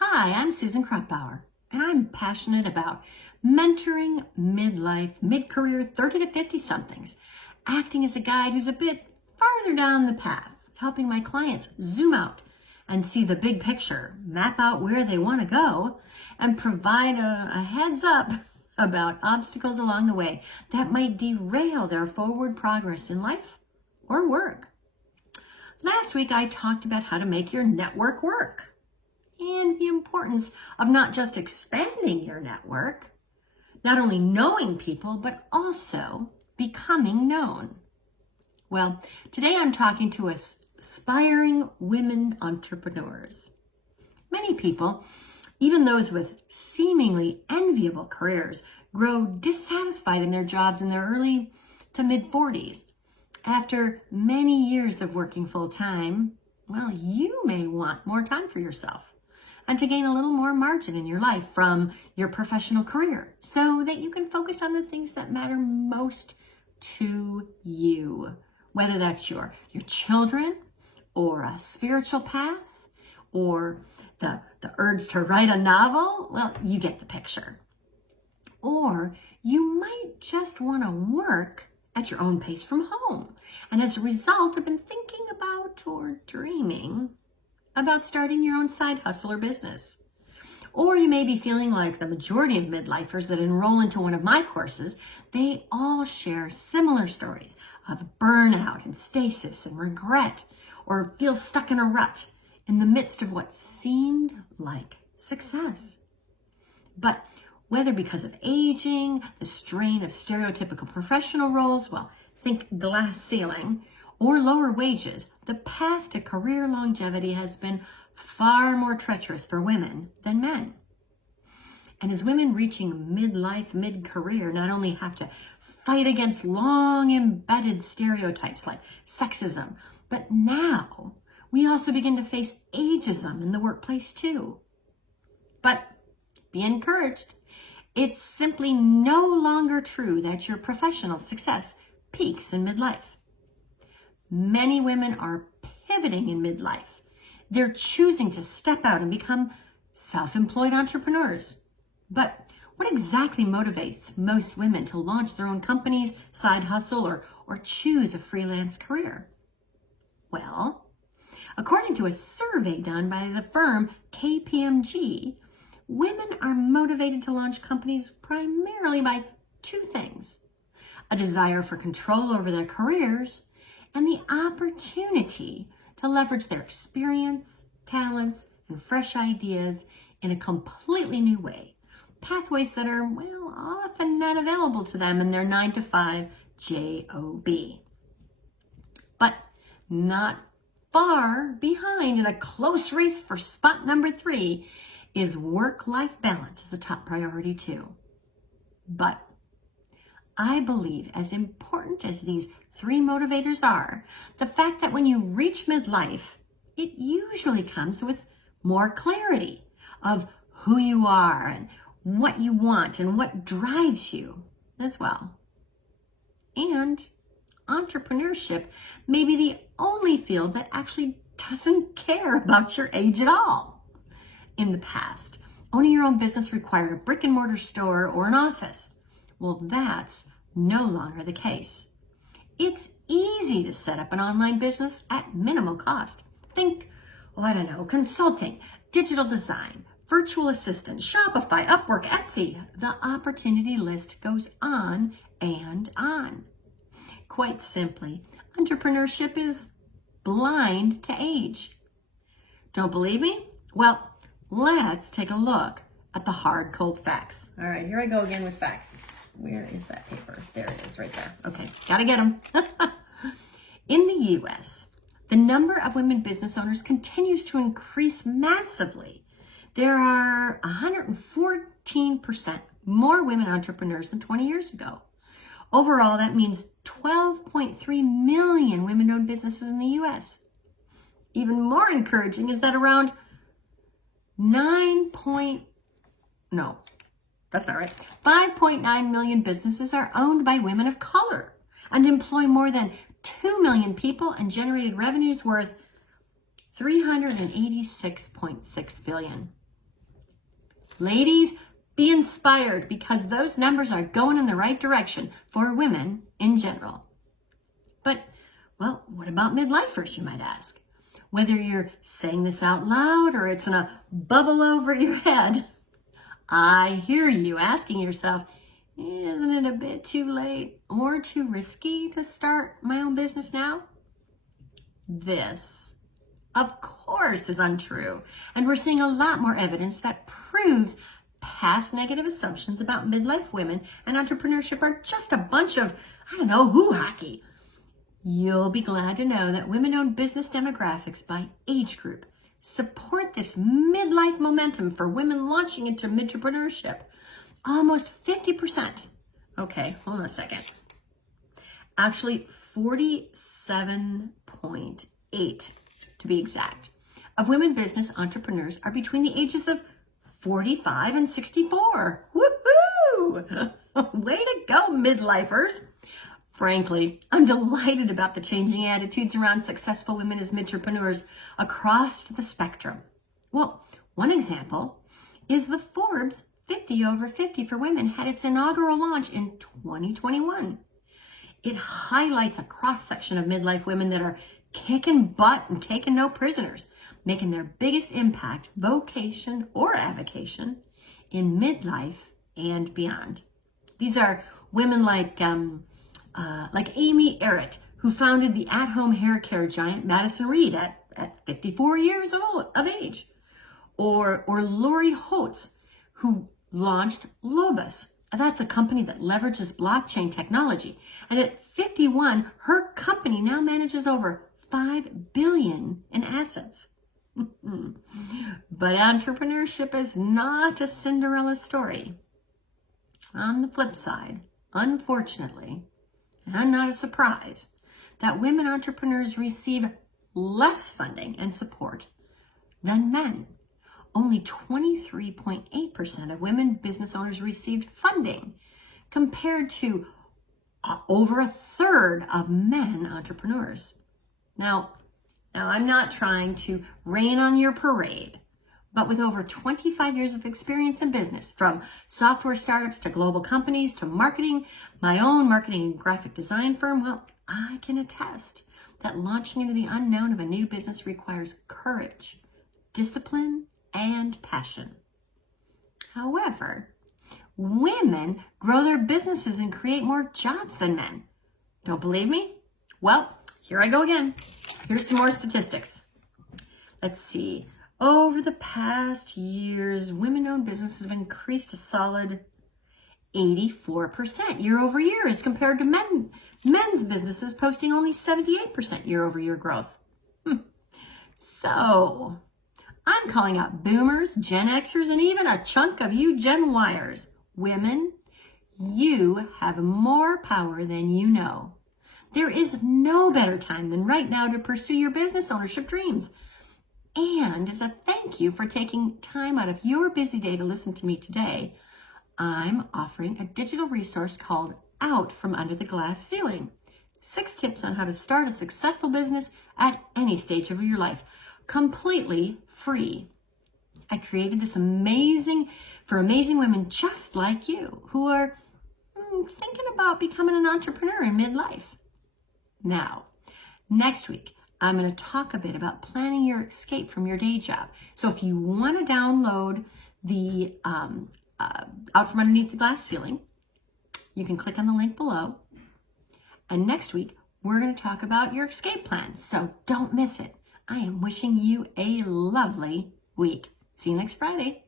Hi, I'm Susan Kruppauer, and I'm passionate about mentoring midlife, mid-career 30 to 50 somethings, acting as a guide who's a bit farther down the path, helping my clients zoom out and see the big picture, map out where they want to go, and provide a heads up about obstacles along the way that might derail their forward progress in life or work. Last week, I talked about how to make your network work and the importance of not just expanding your network, not only knowing people, but also becoming known. Well, today I'm talking to aspiring women entrepreneurs. Many people, even those with seemingly enviable careers, grow dissatisfied in their jobs in their early to mid-40s. After many years of working full-time, well, you may want more time for yourself and to gain a little more margin in your life from your professional career so that you can focus on the things that matter most to you, whether that's your children or a spiritual path or the urge to write a novel. Well, you get the picture. Or you might just want to work at your own pace from home, and as a result have been thinking about or dreaming about starting your own side hustle or business. Or you may be feeling like the majority of midlifers that enroll into one of my courses, they all share similar stories of burnout and stasis and regret, or feel stuck in a rut in the midst of what seemed like success. But whether because of aging, the strain of stereotypical professional roles, well, think glass ceiling, or lower wages, the path to career longevity has been far more treacherous for women than men. And as women reaching midlife, mid-career not only have to fight against long embedded stereotypes like sexism, but now we also begin to face ageism in the workplace too. But be encouraged. It's simply no longer true that your professional success peaks in midlife. Many women are pivoting in midlife. They're choosing to step out and become self-employed entrepreneurs. But what exactly motivates most women to launch their own companies, side hustle, or choose a freelance career? Well, according to a survey done by the firm KPMG, women are motivated to launch companies primarily by two things: a desire for control over their careers and the opportunity to leverage their experience, talents, and fresh ideas in a completely new way. Pathways that are, well, often not available to them in their 9-to-5 job. But not far behind in a close race for spot number 3 is work-life balance as a top priority too. But I believe, as important as these 3 motivators are, the fact that when you reach midlife, it usually comes with more clarity of who you are and what you want and what drives you as well. And entrepreneurship may be the only field that actually doesn't care about your age at all. In the past, owning your own business required a brick and mortar store or an office. Well, that's no longer the case. It's easy to set up an online business at minimal cost. Think, consulting, digital design, virtual assistant, Shopify, Upwork, Etsy. The opportunity list goes on and on. Quite simply, entrepreneurship is blind to age. Don't believe me? Well, let's take a look at the hard, cold facts. All right, here I go again with facts. Where is that paper? There it is, right there. Okay, gotta get them. In the U.S., the number of women business owners continues to increase massively. There are 114% more women entrepreneurs than 20 years ago. Overall, that means 12.3 million women-owned businesses in the U.S. Even more encouraging is that around 5.9 million businesses are owned by women of color and employ more than 2 million people and generated revenues worth $386.6 billion. Ladies, be inspired because those numbers are going in the right direction for women in general. But, well, what about midlifers, you might ask? Whether you're saying this out loud or it's in a bubble over your head, I hear you asking yourself, isn't it a bit too late or too risky to start my own business now? This, of course, is untrue. And we're seeing a lot more evidence that proves past negative assumptions about midlife women and entrepreneurship are just a bunch of, hoo-hacky. You'll be glad to know that women-owned business demographics by age group support this midlife momentum for women launching into entrepreneurship. Almost 50%. Okay, hold on a second. Actually, 47.8 to be exact, of women business entrepreneurs are between the ages of 45 and 64. Woohoo! Way to go, midlifers. Frankly, I'm delighted about the changing attitudes around successful women as entrepreneurs across the spectrum. Well, one example is the Forbes 50 over 50 for women had its inaugural launch in 2021. It highlights a cross-section of midlife women that are kicking butt and taking no prisoners, making their biggest impact, vocation or avocation, in midlife and beyond. These are women like Amy Errett, who founded the at-home hair care giant Madison Reed at 54 years of age, or Lori Holtz, who launched Lobus. That's a company that leverages blockchain technology. And at 51, her company now manages over $5 billion in assets. But entrepreneurship is not a Cinderella story. On the flip side, unfortunately, and not a surprise, that women entrepreneurs receive less funding and support than men. Only 23.8% of women business owners received funding, compared to over a third of men entrepreneurs. Now, I'm not trying to rain on your parade, but with over 25 years of experience in business, from software startups to global companies to marketing, my own marketing and graphic design firm, well, I can attest that launching into the unknown of a new business requires courage, discipline, and passion. However, women grow their businesses and create more jobs than men. Don't believe me? Well, here I go again. Here's some more statistics. Let's see. Over the past years, women-owned businesses have increased a solid 84% year over year as compared to men's businesses posting only 78% year over year growth. So, I'm calling out boomers, Gen Xers, and even a chunk of you Gen Yers. Women, you have more power than you know. There is no better time than right now to pursue your business ownership dreams. And as a thank you for taking time out of your busy day to listen to me today, I'm offering a digital resource called Out from Under the Glass Ceiling. 6 tips on how to start a successful business at any stage of your life, completely free. I created this for amazing women just like you who are thinking about becoming an entrepreneur in midlife. Now, next week, I'm going to talk a bit about planning your escape from your day job. So if you want to download the Out from Underneath the Glass Ceiling, you can click on the link below. And next week, we're going to talk about your escape plan. So don't miss it. I am wishing you a lovely week. See you next Friday.